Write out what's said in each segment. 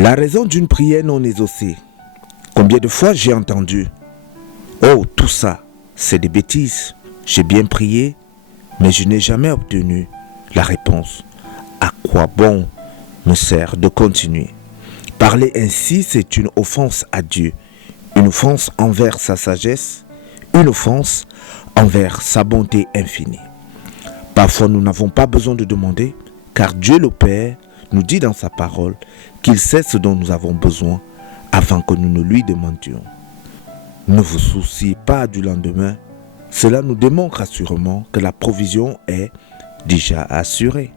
La raison d'une prière non exaucée. Combien de fois j'ai entendu « Oh, tout ça, c'est des bêtises. J'ai bien prié, mais je n'ai jamais obtenu la réponse. À quoi bon me sert de continuer ?» Parler ainsi, c'est une offense à Dieu, une offense envers sa sagesse, une offense envers sa bonté infinie. Parfois, nous n'avons pas besoin de demander, car Dieu le Père nous dit dans sa parole qu'il sait ce dont nous avons besoin avant que nous ne lui demandions. Ne vous souciez pas du lendemain. Cela nous démontre assurément que la provision est déjà assurée.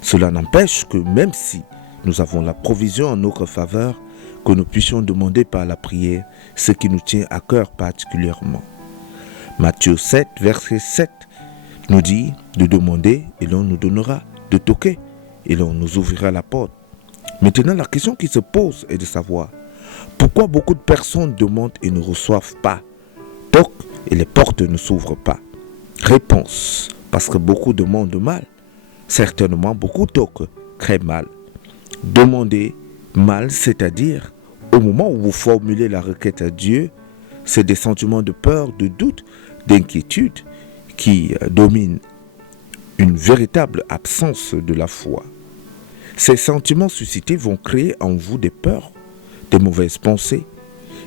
Cela n'empêche que même si nous avons la provision en notre faveur, que nous puissions demander par la prière ce qui nous tient à cœur particulièrement. Matthieu 7, verset 7 nous dit de demander et l'on nous donnera, de toquer et l'on nous ouvrira la porte. Maintenant, la question qui se pose est de savoir pourquoi beaucoup de personnes demandent et ne reçoivent pas, toquent et les portes ne s'ouvrent pas. Réponse, parce que beaucoup demandent mal. Certainement, beaucoup toquent très mal. Demander mal, c'est-à-dire au moment où vous formulez la requête à Dieu, c'est des sentiments de peur, de doute, d'inquiétude qui dominent une véritable absence de la foi. Ces sentiments suscités vont créer en vous des peurs, des mauvaises pensées,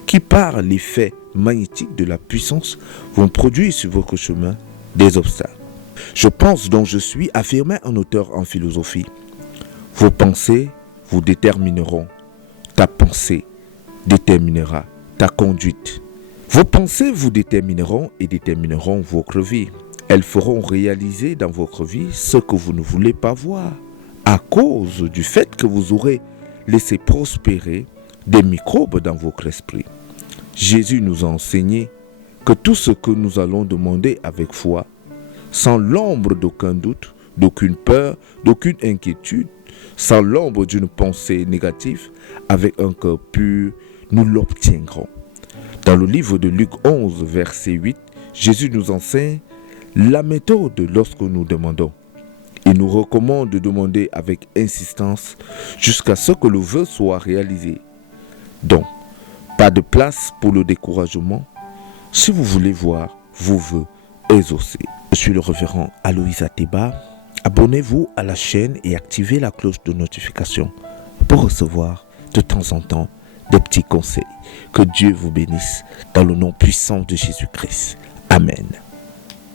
qui par l'effet magnétique de la puissance vont produire sur votre chemin des obstacles. Je pense donc je suis, affirmait un auteur en philosophie. Vos pensées vous détermineront. Ta pensée déterminera ta conduite. Vos pensées vous détermineront et détermineront votre vie. Elles feront réaliser dans votre vie ce que vous ne voulez pas voir, à cause du fait que vous aurez laissé prospérer des microbes dans votre esprit. Jésus nous a enseigné que tout ce que nous allons demander avec foi, sans l'ombre d'aucun doute, d'aucune peur, d'aucune inquiétude, sans l'ombre d'une pensée négative, avec un cœur pur, nous l'obtiendrons. Dans le livre de Luc 11, verset 8, Jésus nous enseigne la méthode lorsque nous demandons. Il nous recommande de demander avec insistance jusqu'à ce que le vœu soit réalisé. Donc, pas de place pour le découragement si vous voulez voir vos vœux exaucés. Je suis le révérend Aloïs Ateba. Abonnez-vous à la chaîne et activez la cloche de notification pour recevoir de temps en temps des petits conseils. Que Dieu vous bénisse dans le nom puissant de Jésus-Christ. Amen.